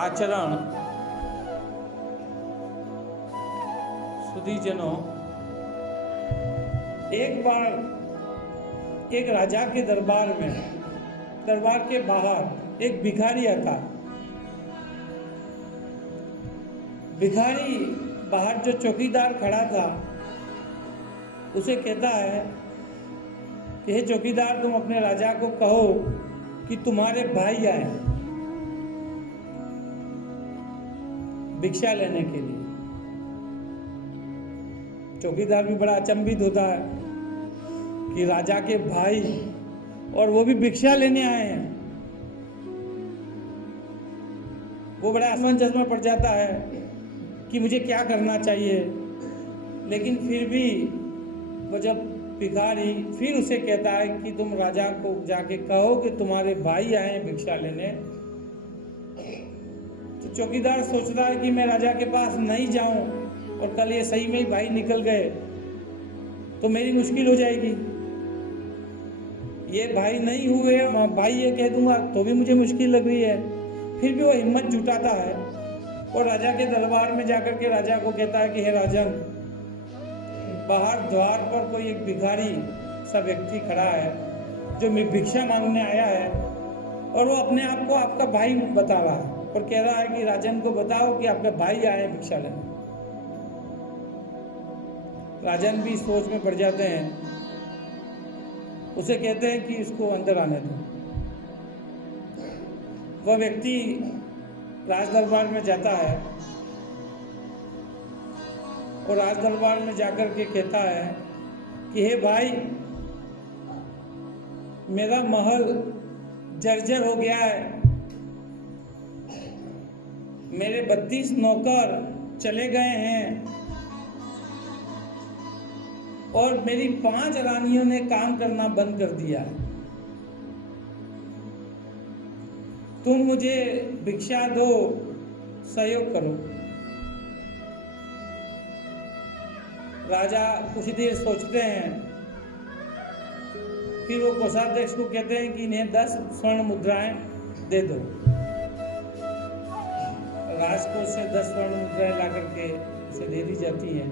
आचरण सुधीजनों, एक बार एक राजा के दरबार के बाहर एक भिखारी आता। भिखारी बाहर जो चौकीदार खड़ा था उसे कहता है कि हे चौकीदार, तुम अपने राजा को कहो कि तुम्हारे भाई आए भिक्षा लेने के लिए। चौकीदार भी बड़ा अचंभित होता है कि राजा के भाई और वो भी भिक्षा लेने आए हैं। वो बड़ा असमंजस में पड़ जाता है कि मुझे क्या करना चाहिए। लेकिन फिर भी वो जब भिखारी फिर उसे कहता है कि तुम राजा को जाके कहो कि तुम्हारे भाई आए हैं भिक्षा लेने, तो चौकीदार सोचता है कि मैं राजा के पास नहीं जाऊं और कल ये सही में ही भाई निकल गए तो मेरी मुश्किल हो जाएगी। ये भाई नहीं हुए, भाई ये कह दूंगा तो भी मुझे मुश्किल लग रही है। फिर भी वो हिम्मत जुटाता है और राजा के दरबार में जाकर के राजा को कहता है कि हे राजन, बाहर द्वार पर कोई एक भिखारी सा व्यक्ति खड़ा है जो भिक्षा मांगने आया है और वो अपने आप को आपका भाई बता रहा है और कह रहा है कि राजन को बताओ कि आपका भाई आए भिक्षा लेने। राजन भी सोच में पड़ जाते हैं, उसे कहते हैं कि इसको अंदर आने दो। वह व्यक्ति राज दरबार में जाता है और राज दरबार में जाकर के कहता है कि हे भाई, मेरा महल जर्जर हो गया है, मेरे 32 नौकर चले गए हैं और मेरी 5 रानियों ने काम करना बंद कर दिया है। तुम मुझे भिक्षा दो, सहयोग करो। राजा कुछ देर सोचते हैं, फिर वो कोषाध्यक्ष को कहते हैं कि इन्हें 10 स्वर्ण मुद्राएं दे दो। राजकोष से 10 स्वर्ण मुद्राएं ला करके उसे दे दी जाती हैं।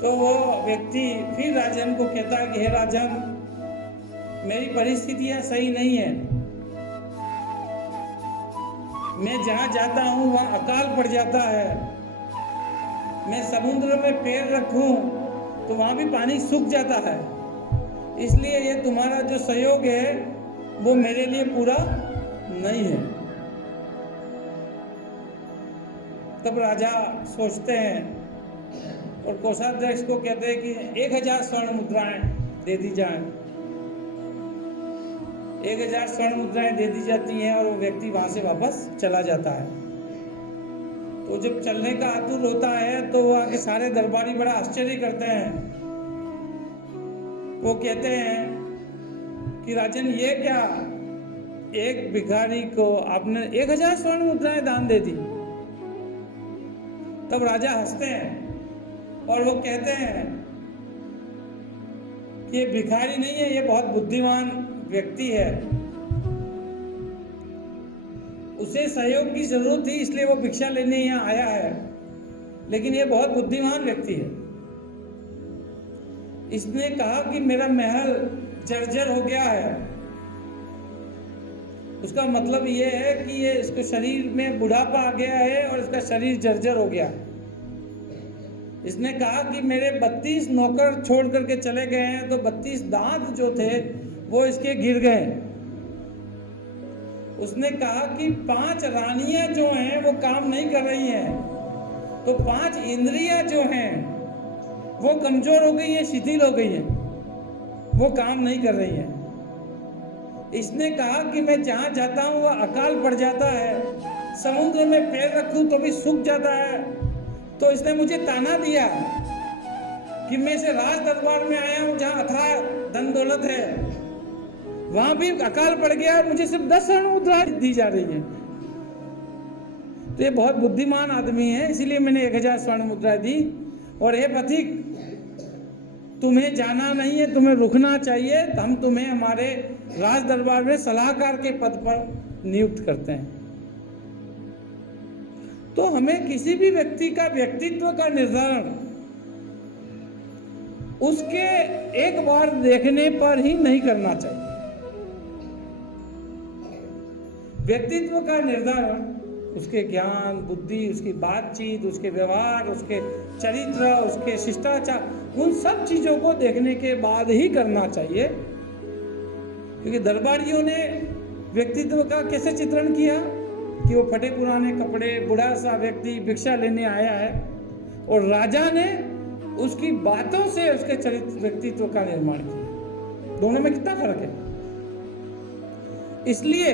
तो वो व्यक्ति फिर राजन को कहता है कि हे राजन, मेरी परिस्थितियां सही नहीं है, मैं जहां जाता हूं वहां अकाल पड़ जाता है। मैं समुद्र में पैर रखूं तो वहां भी पानी सूख जाता है, इसलिए ये तुम्हारा जो सहयोग है वो मेरे लिए पूरा नहीं है। तब राजा सोचते हैं और कोषाध्यक्ष को कहते हैं कि 1000 स्वर्ण मुद्राएं दे दी जाएं। 1000 स्वर्ण मुद्राएं दे दी जाती हैं और वो व्यक्ति वहां से वापस चला जाता है। तो जब चलने का आतुर होता है तो वहां के सारे दरबारी बड़ा आश्चर्य करते हैं। वो कहते हैं कि राजन, ये क्या, एक भिखारी को आपने 1000 स्वर्ण मुद्राएं दान दे दी। तब राजा हंसते हैं और वो कहते हैं कि ये भिखारी नहीं है, ये बहुत बुद्धिमान व्यक्ति है। उसे सहयोग की जरूरत थी इसलिए वो भिक्षा लेने यहाँ आया है, लेकिन ये बहुत बुद्धिमान व्यक्ति है। इसने कहा कि मेरा महल जर्जर हो गया है। उसका मतलब ये है कि ये इसके शरीर में बुढ़ापा आ गया है और इसका शरीर जर्जर हो गया। इसने कहा कि मेरे 32 नौकर छोड़ करके चले गए हैं तो 32 दांत जो थे वो इसके गिर गए। उसने कहा कि 5 रानियां जो हैं वो काम नहीं कर रही हैं, तो 5 इंद्रियां जो हैं वो कमजोर हो गई हैं, शिथिल हो गई हैं, वो काम नहीं कर रही हैं। इसने कहा कि मैं जहां जाता हूं वह अकाल पड़ जाता है, समुद्र में पैर रखूं तो भी सूख जाता है। तो इसने मुझे ताना दिया कि मैं से राज दरबार में आया हूं जहां अथाह धन दौलत है, वहां भी अकाल पड़ गया है, मुझे सिर्फ 10 स्वर्ण मुद्राएं दी जा रही है। तो ये बहुत बुद्धिमान आदमी है, इसीलिए मैंने 1000 स्वर्ण मुद्राएं दी। और हे पथिक, तुम्हें जाना नहीं है, तुम्हें रुकना चाहिए, तो हम तुम्हें हमारे राज दरबार में सलाहकार के पद पर नियुक्त करते हैं। तो हमें किसी भी व्यक्ति का व्यक्तित्व का निर्धारण उसके एक बार देखने पर ही नहीं करना चाहिए। व्यक्तित्व का निर्धारण उसके ज्ञान, बुद्धि, उसकी बातचीत, उसके व्यवहार, उसके चरित्र, उसके शिष्टाचार, उन सब चीजों को देखने के बाद ही करना चाहिए। क्योंकि दरबारियों ने व्यक्तित्व का कैसे चित्रण किया कि वो फटे पुराने कपड़े, बूढ़ा सा व्यक्ति भिक्षा लेने आया है, और राजा ने उसकी बातों से उसके चरित्र व्यक्तित्व का निर्माण किया। दोनों में कितना फर्क है। इसलिए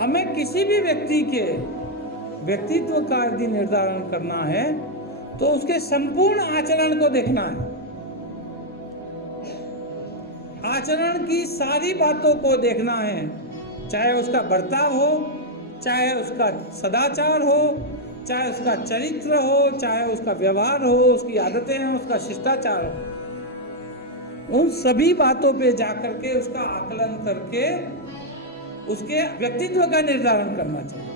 हमें किसी भी व्यक्ति के व्यक्तित्व का यदि निर्धारण करना है तो उसके संपूर्ण आचरण को देखना है। आचरण की सारी बातों को देखना है, चाहे उसका बर्ताव हो, चाहे उसका सदाचार हो, चाहे उसका चरित्र हो, चाहे उसका व्यवहार हो, उसकी आदतें हो, उसका शिष्टाचार हो। उन सभी बातों पे जाकर के उसका आकलन करके उसके व्यक्तित्व का निर्धारण करना चाहिए।